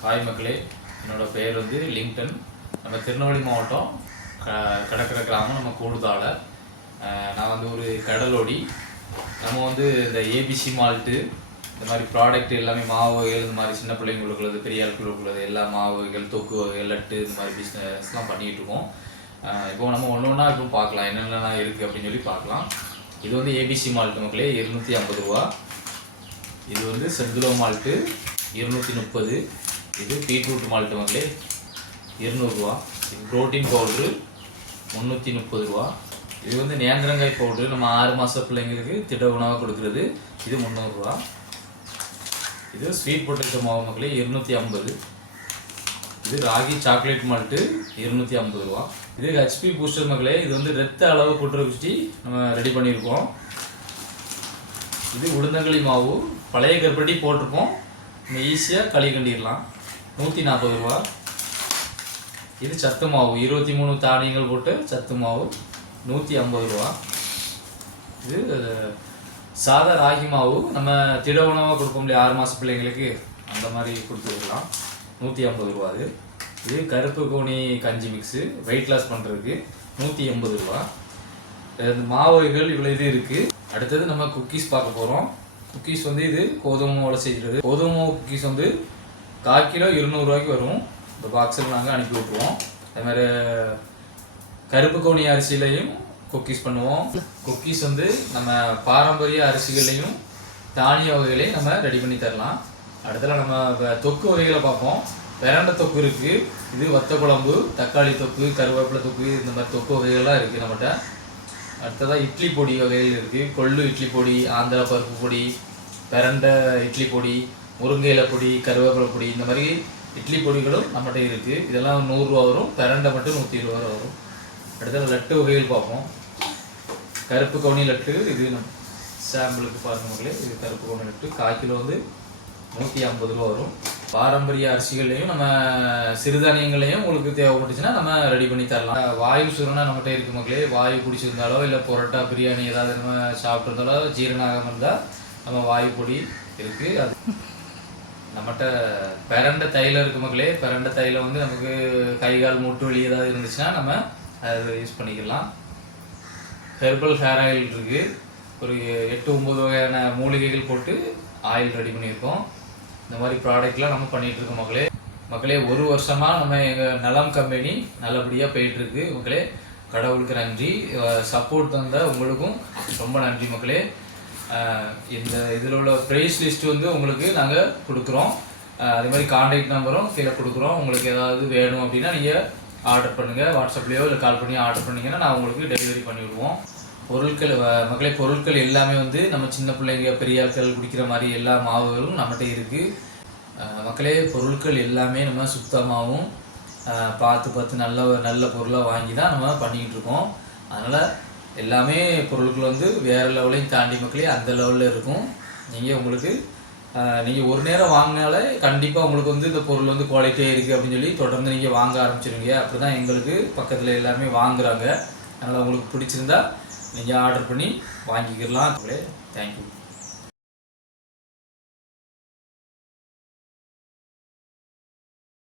Hi மக்களே, என்னோடய பெயர் வந்து லிங்டன். நம்ம திருநெல்வேலி மாவட்டம் கடற்கரை கிராமம், நம்ம கூடுதால. நான் வந்து ஒரு கடலோடி. நம்ம வந்து இந்த ஏபிசி மால்ட்டு இந்த மாதிரி ப்ராடக்ட் எல்லாமே மாவு வகைகள், இந்த மாதிரி சின்ன பிள்ளைங்களுக்குள்ளது, பெரிய ஆட்களுக்குள்ளது எல்லா மாவு வகைகள், தொக்கு வகைகள், லட்டு, இந்த மாதிரி பிஸ்னஸ்லாம் பண்ணிகிட்டு இருக்கோம். இப்போ நம்ம ஒன்று ஒன்றா இப்போ பார்க்கலாம், என்னென்னலாம் இருக்குது அப்படின்னு சொல்லி பார்க்கலாம். இது வந்து ஏபிசி மால்ட்டு மக்களே, 250 ரூபா. இது வந்து செந்துலோ மால்ட்டு 230. இது பீட்ரூட் மால்ட்டு மக்களே 200 ரூபா. இது ப்ரோட்டீன் பவுட்ரு 330 ரூபா. இது வந்து நேந்திரங்காய் பவுட்ரு, நம்ம 6 மாத பிள்ளைங்களுக்கு திட்ட உணவாக கொடுக்குறது. இது 300 ரூபா. இது ஸ்வீட் பொட்டேட்டோ மாவு மக்களே 250. இது ராகி சாக்லேட் மால்ட்டு 250 ரூபா. இது ஹெச்பி பூஸ்டர் மக்களே, இது வந்து ரத்த அளவு கூட்டுறச்சி நம்ம ரெடி பண்ணியிருக்கோம். இது உளுந்தங்களி மாவு, பழைய கருப்பட்டி போட்டிருப்போம், நம்ம ஈஸியாக களி கண்டிடலாம். 140 ரூபா. இது சத்து மாவு, 23 தானியங்கள் போட்டு சத்து மாவு 150 ரூபா. இது சாதா ராகி மாவு, நம்ம திட உணவாக கொடுப்போம் இல்லையா 6 மாத பிள்ளைங்களுக்கு, அந்த மாதிரி கொடுத்துருக்கலாம். 150 ரூபா. இது கருப்பு கோணி கஞ்சி மிக்ஸு, வெயிட் லாஸ் பண்ணுறதுக்கு 180 ரூபா. இந்த மாவு வகைகள் இவ்வளோ இது இருக்குது. அடுத்தது நம்ம குக்கீஸ் பார்க்க போகிறோம். குக்கீஸ் வந்து இது கோதுமை மாவில் செய்கிறது. கோதுமை மாவு குக்கீஸ் வந்து 1/4 கிலோ 200 ரூபாய்க்கு வரும். இந்த பாக்ஸில் நாங்கள் அனுப்பி விட்ருவோம். அதேமாதிரி கருப்பு கவுனி அரிசியிலையும் குக்கீஸ் பண்ணுவோம். குக்கீஸ் வந்து நம்ம பாரம்பரிய அரிசிகளையும் தானிய வகைகளையும் நம்ம ரெடி பண்ணி தரலாம். அடுத்தல நம்ம தொக்கு வகைகளை பார்ப்போம். பிரண்டை தொக்கு இருக்குது. இது வத்த குழம்பு, தக்காளி தொக்கு, கருவேப்பிலை தொக்கு, இந்த மாதிரி தொக்கு வகைகள்லாம் இருக்குது நம்மகிட்ட. அடுத்ததாக இட்லி பொடி வகைகள் இருக்குது. கொள்ளு இட்லி பொடி, ஆந்திரா பருப்பு பொடி, பிரண்டை இட்லி பொடி, முருங்கையில பொடி, கருவேப்பிலை பொடி, இந்த மாதிரி இட்லி பொடிகளும் நம்மகிட்ட இருக்குது. இதெல்லாம் 100 ரூபா வரும். பிரண்டை மட்டும் 120 ரூபா வரும். அடுத்தது லட்டு வகைகள் பார்ப்போம். கருப்பு கவுனி லட்டு, இது சாம்பிளுக்கு பாருங்க மக்களே. இது கருப்பு கவுனி லட்டு 1/4 கிலோ வந்து 150 ரூபா வரும். பாரம்பரிய அரிசிகளையும் நம்ம சிறுதானியங்களையும் உங்களுக்கு தேவைப்பட்டுச்சுன்னா நம்ம ரெடி பண்ணி தரலாம். வாயு சுரணா நம்மகிட்ட இருக்குது மக்களே. வாயு பிடிச்சிருந்தாலோ இல்லை பரோட்டா பிரியாணி ஏதாவது நம்ம சாப்பிட்றதாலோ ஜீரணாகம் இருந்தால் நம்ம வாயு பொடி இருக்குது. அது நம்மகிட்ட பிரண்டை தைலம் இருக்குது மக்களே. பிரண்டை தைலம் வந்து நமக்கு கை கால் மூட்டு வலி ஏதாவது இருந்துச்சுன்னா நம்ம அதை யூஸ் பண்ணிக்கலாம். ஹெர்பல் ஹேர் ஆயில் இருக்குது. ஒரு 8-9 வகையான மூலிகைகள் போட்டு ஆயில் ரெடி பண்ணியிருக்கோம். இந்த மாதிரி ப்ராடக்ட்லாம் நம்ம பண்ணிகிட்ருக்கோம் மக்களே. 1 வருஷமாக நம்ம எங்கள் நலம் கம்பெனி நல்லபடியாக போயிட்டுருக்கு மக்களே. கடவுளுக்கு நன்றி. சப்போர்ட் தந்த உங்களுக்கும் ரொம்ப நன்றி மக்களே. இந்த இதில் உள்ள ப்ரைஸ் லிஸ்ட் வந்து உங்களுக்கு நாங்கள் கொடுக்குறோம். அதே மாதிரி கான்டாக்ட் நம்பரும் கீழே கொடுக்குறோம். உங்களுக்கு ஏதாவது வேணும் அப்படின்னா நீங்கள் ஆர்டர் பண்ணுங்கள். வாட்ஸ்அப்லேயோ இல்லை கால் பண்ணி ஆர்டர் பண்ணிங்கன்னா நான் உங்களுக்கு டெலிவரி பண்ணிவிடுவோம். பொருட்கள் மக்களே, பொருட்கள் எல்லாமே வந்து நம்ம சின்ன பிள்ளைங்க பெரிய ஆட்கள் குடிக்கிற மாதிரி எல்லா மாவுகளும் நம்மகிட்ட இருக்குது மக்களே. பொருட்கள் எல்லாமே நம்ம சுத்தமாகவும் பார்த்து நல்ல பொருளாக வாங்கி தான் நம்ம பண்ணிக்கிட்டு இருக்கோம். அதனால் எல்லாமே பொருட்கள் வந்து வேறு லெவலையும் தாண்டி மக்களே அந்த லெவலில் இருக்கும். நீங்கள் ஒரு நேரம் வாங்கினாலே கண்டிப்பாக உங்களுக்கு வந்து இந்த பொருள் வந்து குவாலிட்டியாக இருக்குது அப்படின்னு சொல்லி தொடர்ந்து நீங்கள் வாங்க ஆரம்பிச்சிருவீங்க. அப்படி தான் எங்களுக்கு பக்கத்தில் எல்லாமே வாங்குகிறாங்க. அதனால் உங்களுக்கு பிடிச்சிருந்தா நீங்கள் ஆர்டர் பண்ணி வாங்கிக்கலாம். தேங்க்யூ.